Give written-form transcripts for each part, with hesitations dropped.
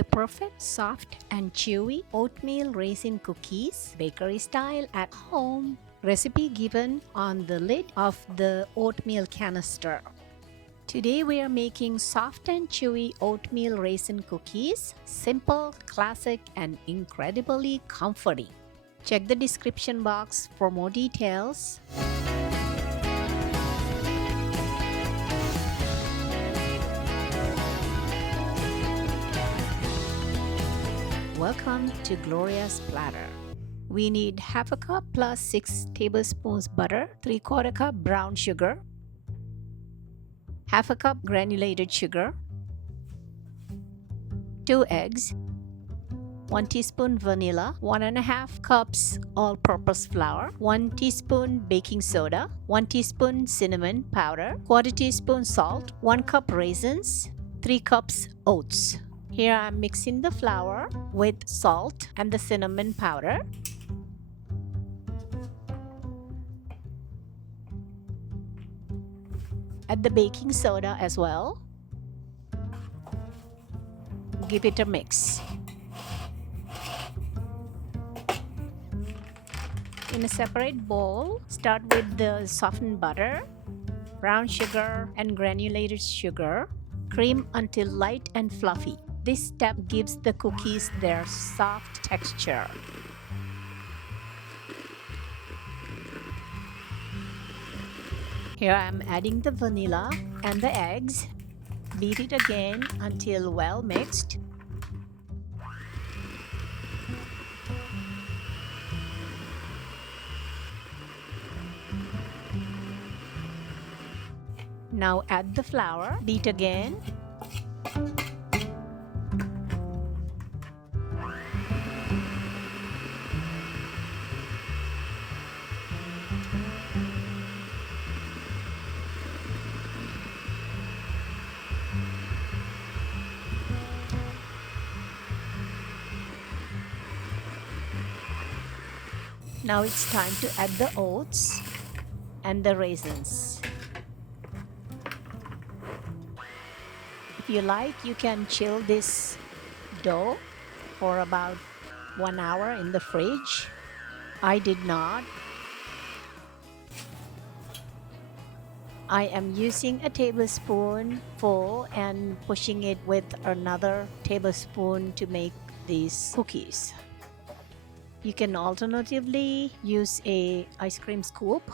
the perfect soft and chewy oatmeal raisin cookies, bakery style at home. Recipe given on the lid of the oatmeal canister. Today we are making soft and chewy oatmeal raisin cookies. Simple, classic, and incredibly comforting. Check the description box for more details. Welcome to Gloria's Platter. We need half a cup plus 6 tablespoons butter, 3/4 cup brown sugar, half a cup granulated sugar, 2 eggs, 1 teaspoon vanilla, 1.5 cups all-purpose flour, 1 teaspoon baking soda, 1 teaspoon cinnamon powder, 1/4 teaspoon salt, 1 cup raisins, 3 cups oats. Here I'm mixing the flour with salt and the cinnamon powder. Add the baking soda as well. Give it a mix. In a separate bowl, start with the softened butter, brown sugar, and granulated sugar. Cream until light and fluffy. This step gives the cookies their soft texture. Here I am adding the vanilla and the eggs. Beat it again until well mixed. Now add the flour, beat again. Now it's time to add the oats and the raisins. If you like, you can chill this dough for about 1 hour in the fridge. I did not. I am using a tablespoon full and pushing it with another tablespoon to make these cookies. You can alternatively use a ice cream scoop.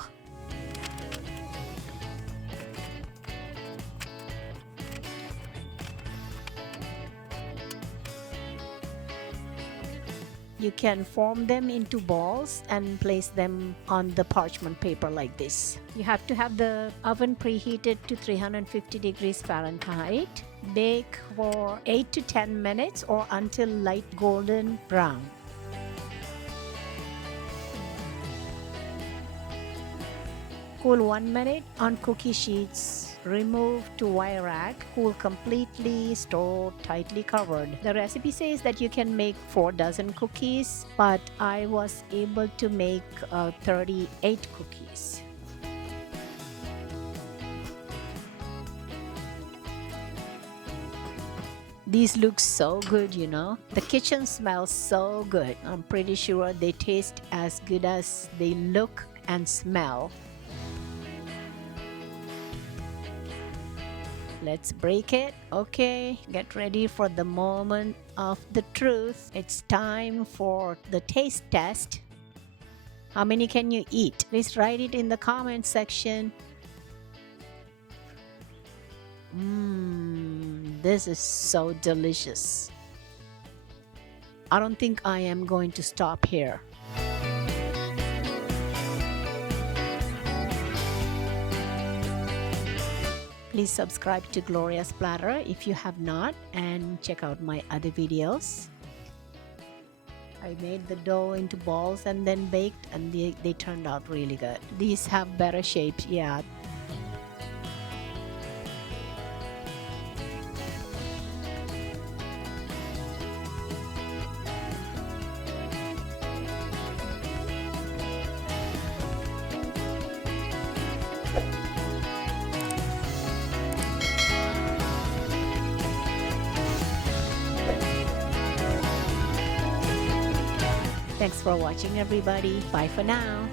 You can form them into balls and place them on the parchment paper like this. You have to have the oven preheated to 350 degrees Fahrenheit. Bake for 8 to 10 minutes or until light golden brown. Cool 1 minute on cookie sheets. Remove to wire rack. Cool completely. Store tightly covered. The recipe says that you can make 4 dozen cookies, but I was able to make 38 cookies. These look so good, you know. The kitchen smells so good. I'm pretty sure they taste as good as they look and smell. Let's break it. Okay, get ready for the moment of the truth. It's time for the taste test. How many can you eat? Please write it in the comment section. This is so delicious. I don't think I am going to stop here. Please subscribe to Gloria's Platter if you have not, and check out my other videos. I made the dough into balls and then baked, and they turned out really good. These have better shapes, yeah. Thanks for watching, everybody. Bye for now.